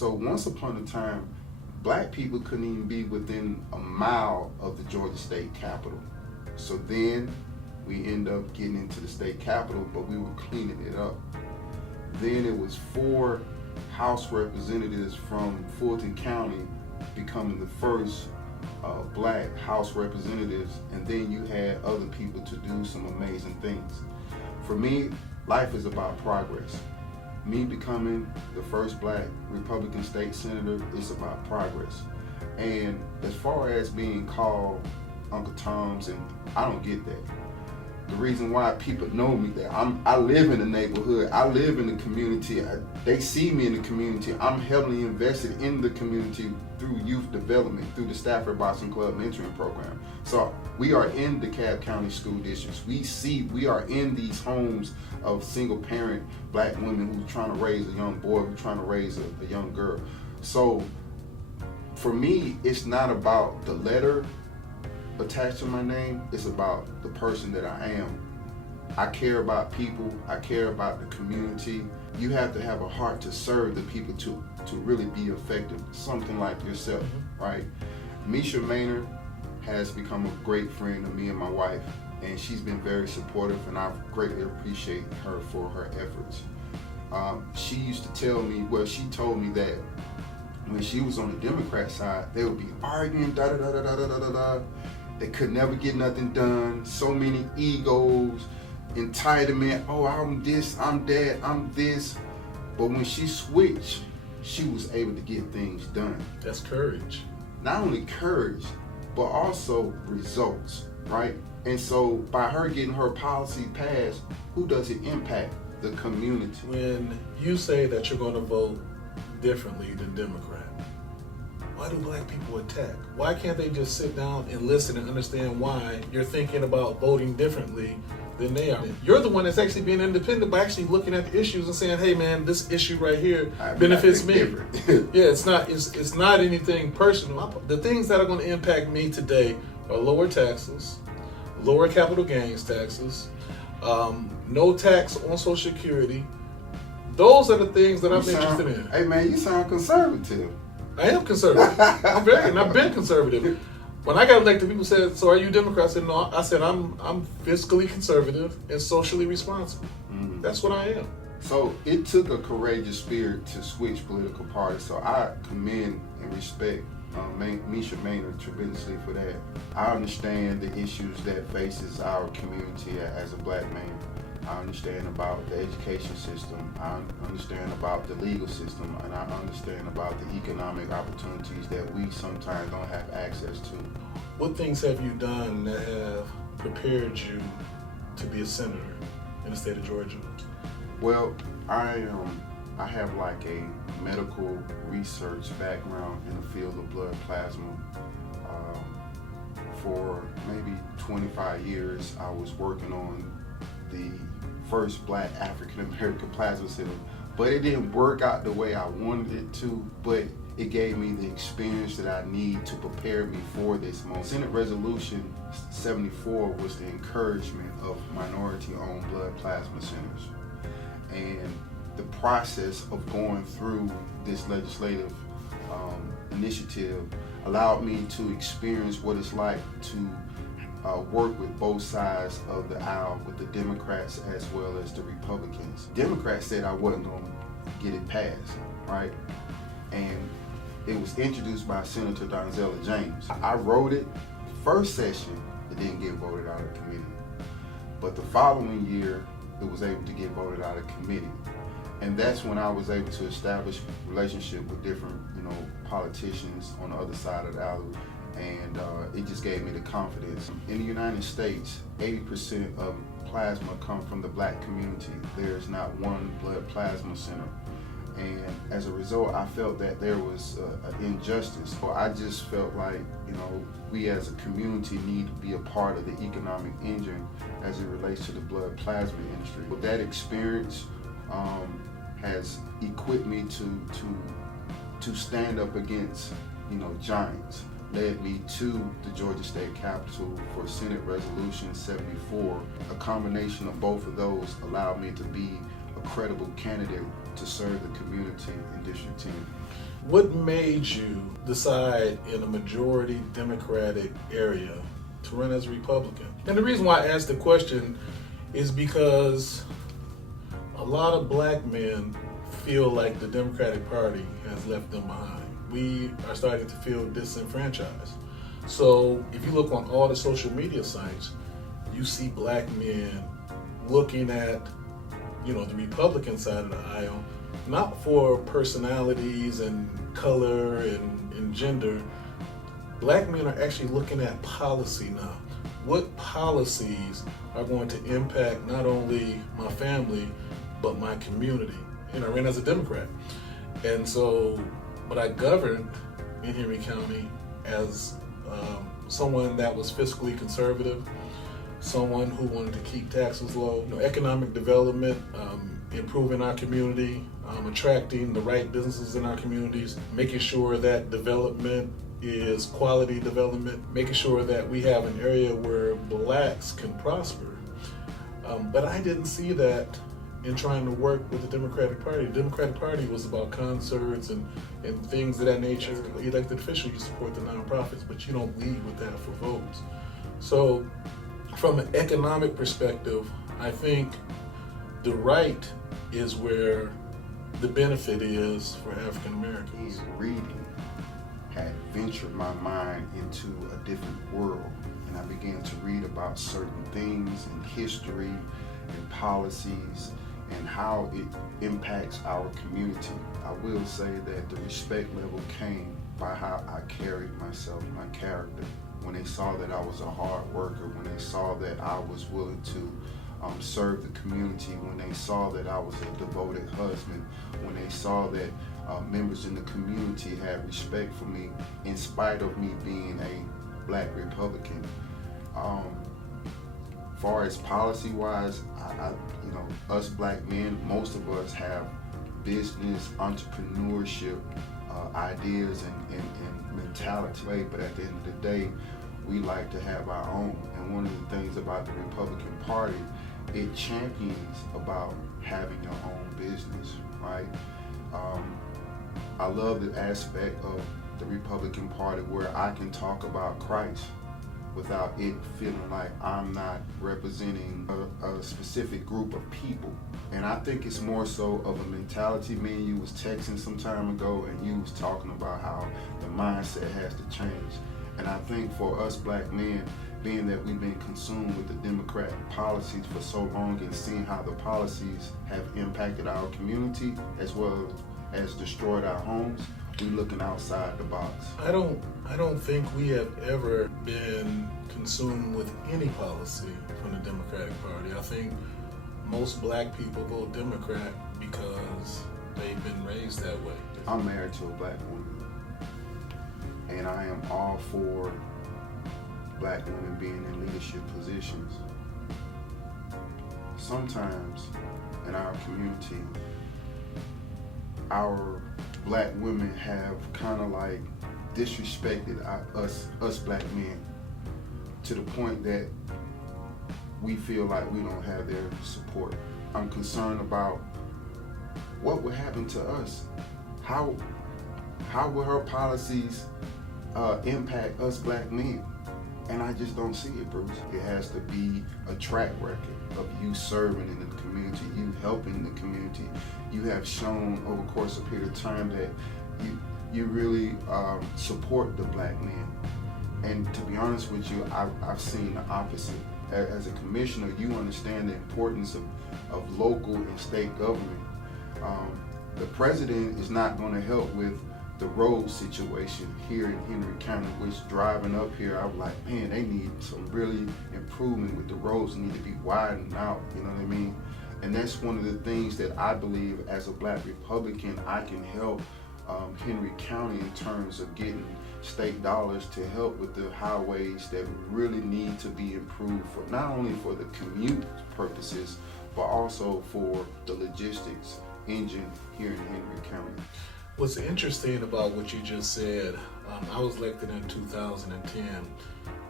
So once upon a time, black people couldn't even be within a mile of the Georgia state capitol. So then we end up getting into the state capitol, but we were cleaning it up. Then it was 4 House representatives from Fulton County becoming the first black House representatives, and then you had other people to do some amazing things. For me, life is about progress. Me becoming the first black Republican state senator is about progress. And as far as being called Uncle Tom's, and I don't get that. The reason why people know me, that I live in the neighborhood, I live in the community, they see me in the community. I'm heavily invested in the community through youth development, through the Stafford Boxing Club mentoring program. So we are in the DeKalb County school districts. We are in these homes of single parent black women who's trying to raise a young boy, who's trying to raise a young girl. So for me, it's not about the letter attached to my name, it's about the person that I am. I care about people, I care about the community. You have to have a heart to serve the people to really be effective, something like yourself, right? Misha Maynard has become a great friend of me and my wife, and she's been very supportive, and I greatly appreciate her for her efforts. She used to tell me, well, she told me that when she was on the Democrat side, they would be arguing, da-da-da-da-da-da-da-da. They could never get nothing done. So many egos, entitlement. Oh, I'm this, I'm that, I'm this. But when she switched, she was able to get things done. That's courage. Not only courage, but also results, right? And so by her getting her policy passed, who does it impact? The community. When you say that you're going to vote differently than Democrat, why do black people attack? Why can't they just sit down and listen and understand why you're thinking about voting differently than they are? You're the one that's actually being independent by actually looking at the issues and saying, hey man, this issue right here benefits me. Yeah, it's not anything personal. The things that are going to impact me today are lower taxes, lower capital gains taxes, no tax on Social Security. Those are the things that I'm interested in. Hey man, you sound conservative. I am conservative. I've been conservative. When I got elected, people said, so are you Democrat? I said, no. I said, I'm fiscally conservative and socially responsible. Mm-hmm. That's what I am. So it took a courageous spirit to switch political parties. So I commend and respect Misha Maynard tremendously for that. I understand the issues that faces our community as a black man. I understand about the education system, I understand about the legal system, and I understand about the economic opportunities that we sometimes don't have access to. What things have you done that have prepared you to be a senator in the state of Georgia? Well, I have like a medical research background in the field of blood plasma. For maybe 25 years, I was working on the first black African American plasma center, but it didn't work out the way I wanted it to, but it gave me the experience that I need to prepare me for this moment. Senate Resolution 74 was the encouragement of minority-owned blood plasma centers. And the process of going through this legislative initiative allowed me to experience what it's like to work with both sides of the aisle, with the Democrats as well as the Republicans. Democrats said I wasn't going to get it passed, right? And it was introduced by Senator Donzella James. I wrote it, first session, it didn't get voted out of committee. But the following year, it was able to get voted out of committee. And that's when I was able to establish a relationship with different, politicians on the other side of the aisle. And it just gave me the confidence. In the United States, 80% of plasma come from the black community. There's not one blood plasma center. And as a result, I felt that there was an injustice. So I just felt like, we as a community need to be a part of the economic engine as it relates to the blood plasma industry. But that experience has equipped me to stand up against, giants. Led me to the Georgia State Capitol for Senate Resolution 74. A combination of both of those allowed me to be a credible candidate to serve the community in District 10. What made you decide in a majority Democratic area to run as a Republican? And the reason why I asked the question is because a lot of black men feel like the Democratic Party has left them behind. We are starting to feel disenfranchised. So if you look on all the social media sites, you see black men looking at, the Republican side of the aisle, not for personalities and color and gender. Black men are actually looking at policy now. What policies are going to impact not only my family, but my community? And I ran as a Democrat. And so, but I governed in Henry County as someone that was fiscally conservative, someone who wanted to keep taxes low, economic development, improving our community, attracting the right businesses in our communities, making sure that development is quality development, making sure that we have an area where blacks can prosper. But I didn't see that in trying to work with the Democratic Party. The Democratic Party was about concerts and things of that nature. Elected officials, you support the nonprofits, but you don't lead with that for votes. So from an economic perspective, I think the right is where the benefit is for African Americans. Reading had ventured my mind into a different world, and I began to read about certain things in history and policies and how it impacts our community. I will say that the respect level came by how I carried myself, my character. When they saw that I was a hard worker, when they saw that I was willing to serve the community, when they saw that I was a devoted husband, when they saw that members in the community had respect for me in spite of me being a black Republican. Far as policy-wise, us black men, most of us have business, entrepreneurship, ideas and mentality. But at the end of the day, we like to have our own. And one of the things about the Republican Party, it champions about having your own business, right? I love the aspect of the Republican Party where I can talk about Christ without it feeling like I'm not representing a specific group of people. And I think it's more so of a mentality. Me and you was texting some time ago, and you was talking about how the mindset has to change. And I think for us black men, being that we've been consumed with the Democrat policies for so long and seeing how the policies have impacted our community as well as destroyed our homes, we're looking outside the box. I don't think we have ever been consumed with any policy from the Democratic Party. I think most black people vote Democrat because they've been raised that way. I'm married to a black woman, and I am all for black women being in leadership positions. Sometimes in our community, our black women have kind of like disrespected us black men to the point that we feel like we don't have their support. I'm concerned about what would happen to us. How will her policies impact us black men? And I just don't see it, Bruce. It has to be a track record of you serving in the community, you helping the community. You have shown over the course of a period of time that you really support the black men. And to be honest with you, I've seen the opposite. As a commissioner, you understand the importance of local and state government. The president is not going to help with the road situation here in Henry County, which driving up here, I was like, man, they need some really improvement with the roads, need to be widened out, you know what I mean? And that's one of the things that I believe as a black Republican, I can help Henry County in terms of getting state dollars to help with the highways that really need to be improved for not only for the commute purposes, but also for the logistics engine here in Henry County. What's interesting about what you just said, I was elected in 2010,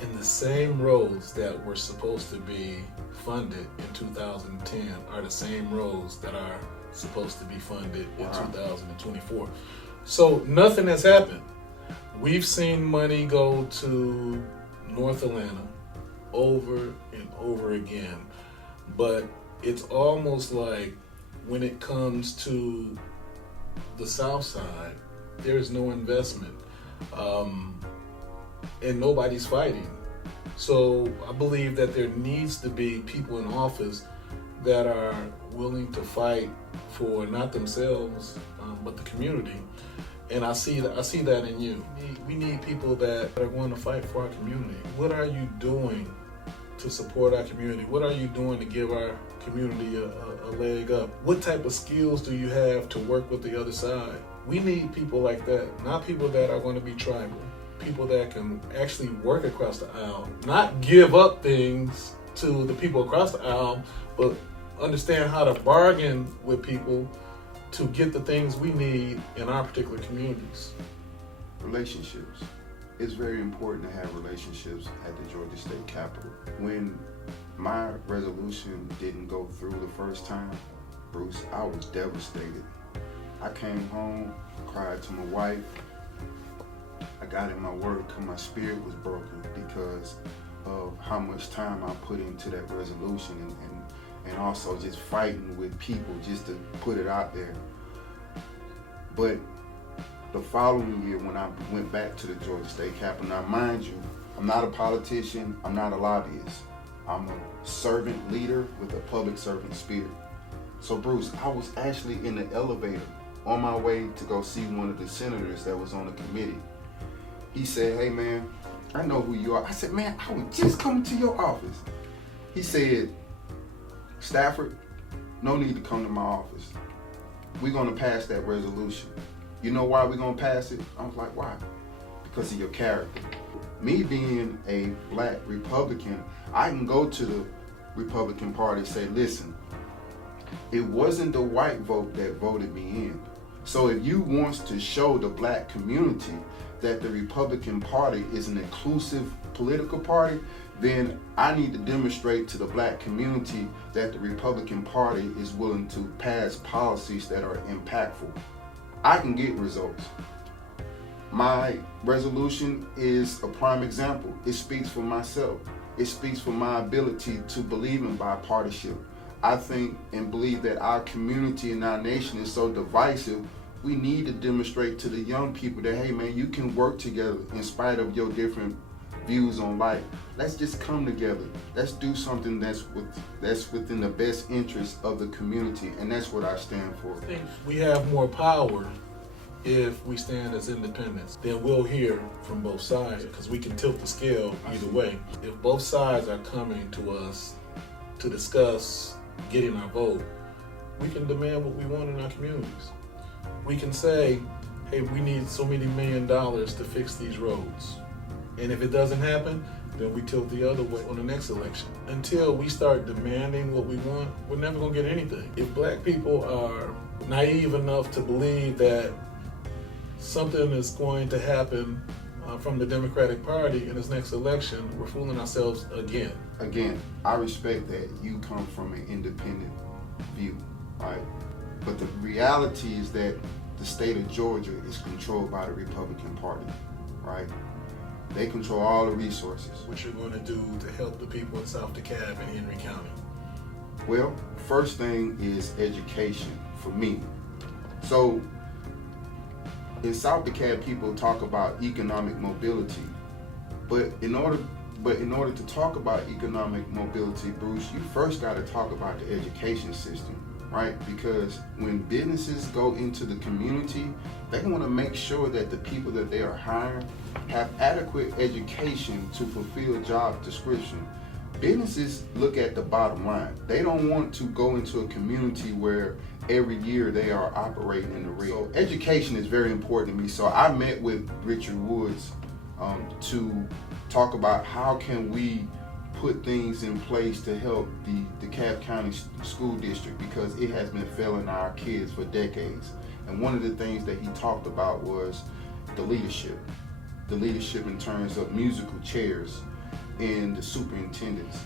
and the same roads that were supposed to be funded in 2010 are the same roads that are supposed to be funded in 2024. So nothing has happened. We've seen money go to North Atlanta over and over again, but it's almost like when it comes to the South Side, there's no investment, and nobody's fighting. So I believe that there needs to be people in office that are willing to fight for not themselves, but the community. And I see that in you. We need people that are going to fight for our community. What are you doing to support our community? What are you doing to give our community a leg up? What type of skills do you have to work with the other side? We need people like that, not people that are going to be tribal. People that can actually work across the aisle, not give up things to the people across the aisle, but understand how to bargain with people to get the things we need in our particular communities. Relationships. It's very important to have relationships at the Georgia State Capitol. When my resolution didn't go through the first time, Bruce, I was devastated. I came home, cried to my wife. I got in my work and my spirit was broken because of how much time I put into that resolution and also just fighting with people just to put it out there. But the following year when I went back to the Georgia State Capitol, now mind you, I'm not a politician, I'm not a lobbyist. I'm a servant leader with a public servant spirit. So Bruce, I was actually in the elevator on my way to go see one of the senators that was on the committee. He said, "Hey man, I know who you are." I said, "Man, I was just coming to your office." He said, "Stafford, no need to come to my office. We're gonna pass that resolution. You know why we're gonna pass it?" I was like, "Why?" "Because of your character." Me being a black Republican, I can go to the Republican Party and say, "Listen, it wasn't the white vote that voted me in. So if you want to show the black community that the Republican Party is an inclusive political party, then I need to demonstrate to the black community that the Republican Party is willing to pass policies that are impactful." I can get results. My resolution is a prime example. It speaks for myself. It speaks for my ability to believe in bipartisanship. I think and believe that our community and our nation is so divisive. We need to demonstrate to the young people that, hey man, you can work together in spite of your different views on life. Let's just come together. Let's do something that's within the best interest of the community, and that's what I stand for. I think we have more power if we stand as independents. Then we'll hear from both sides because we can tilt the scale either way. If both sides are coming to us to discuss getting our vote, we can demand what we want in our communities. We can say, hey, we need so many $1 million to fix these roads. And if it doesn't happen, then we tilt the other way on the next election. Until we start demanding what we want, we're never gonna get anything. If black people are naive enough to believe that something is going to happen from the Democratic Party in this next election, we're fooling ourselves again. Again, I respect that you come from an independent view, right? But the reality is that the state of Georgia is controlled by the Republican Party, right? They control all the resources. What you're going to do to help the people in South DeKalb and Henry County? Well, first thing is education for me. So in South DeKalb, people talk about economic mobility, but in order to talk about economic mobility, Bruce, you first got to talk about the education system, right? Because when businesses go into the community, they want to make sure that the people that they are hiring have adequate education to fulfill job description. Businesses look at the bottom line. They don't want to go into a community where every year they are operating in the red. So education is very important to me. So I met with Richard Woods to talk about how can we put things in place to help the DeKalb County School District, because it has been failing our kids for decades. And one of the things that he talked about was the leadership in terms of musical chairs and the superintendents.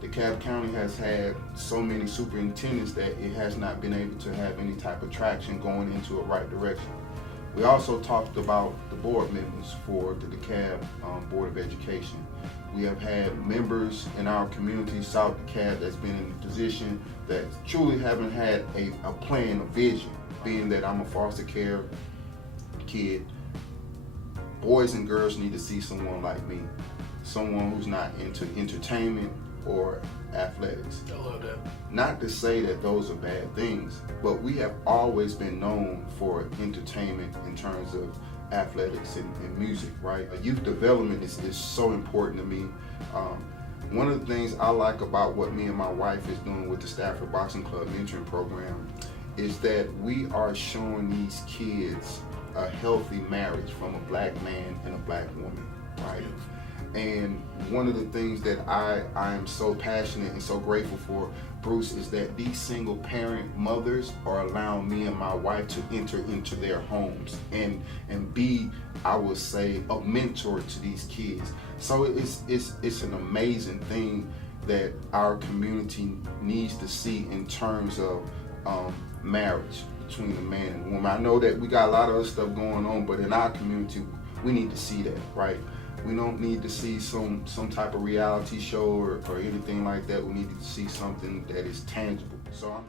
DeKalb County has had so many superintendents that it has not been able to have any type of traction going into a right direction. We also talked about the board members for the DeKalb Board of Education. We have had members in our community, South DeKalb, that's been in a position that truly haven't had a plan, a vision. Being that I'm a foster care kid, boys and girls need to see someone like me, someone who's not into entertainment or athletics. I love that. Not to say that those are bad things, but we have always been known for entertainment in terms of athletics and music, right? Youth development is so important to me. One of the things I like about what me and my wife is doing with the Stafford Boxing Club mentoring program is that we are showing these kids a healthy marriage from a black man and a black woman, right? And one of the things that I am so passionate and so grateful for, Bruce, is that these single parent mothers are allowing me and my wife to enter into their homes and be, I would say, a mentor to these kids. So it's an amazing thing that our community needs to see in terms of marriage between a man and a woman. I know that we got a lot of other stuff going on, but in our community, we need to see that, right? We don't need to see some type of reality show or anything like that. We need to see something that is tangible. So I'm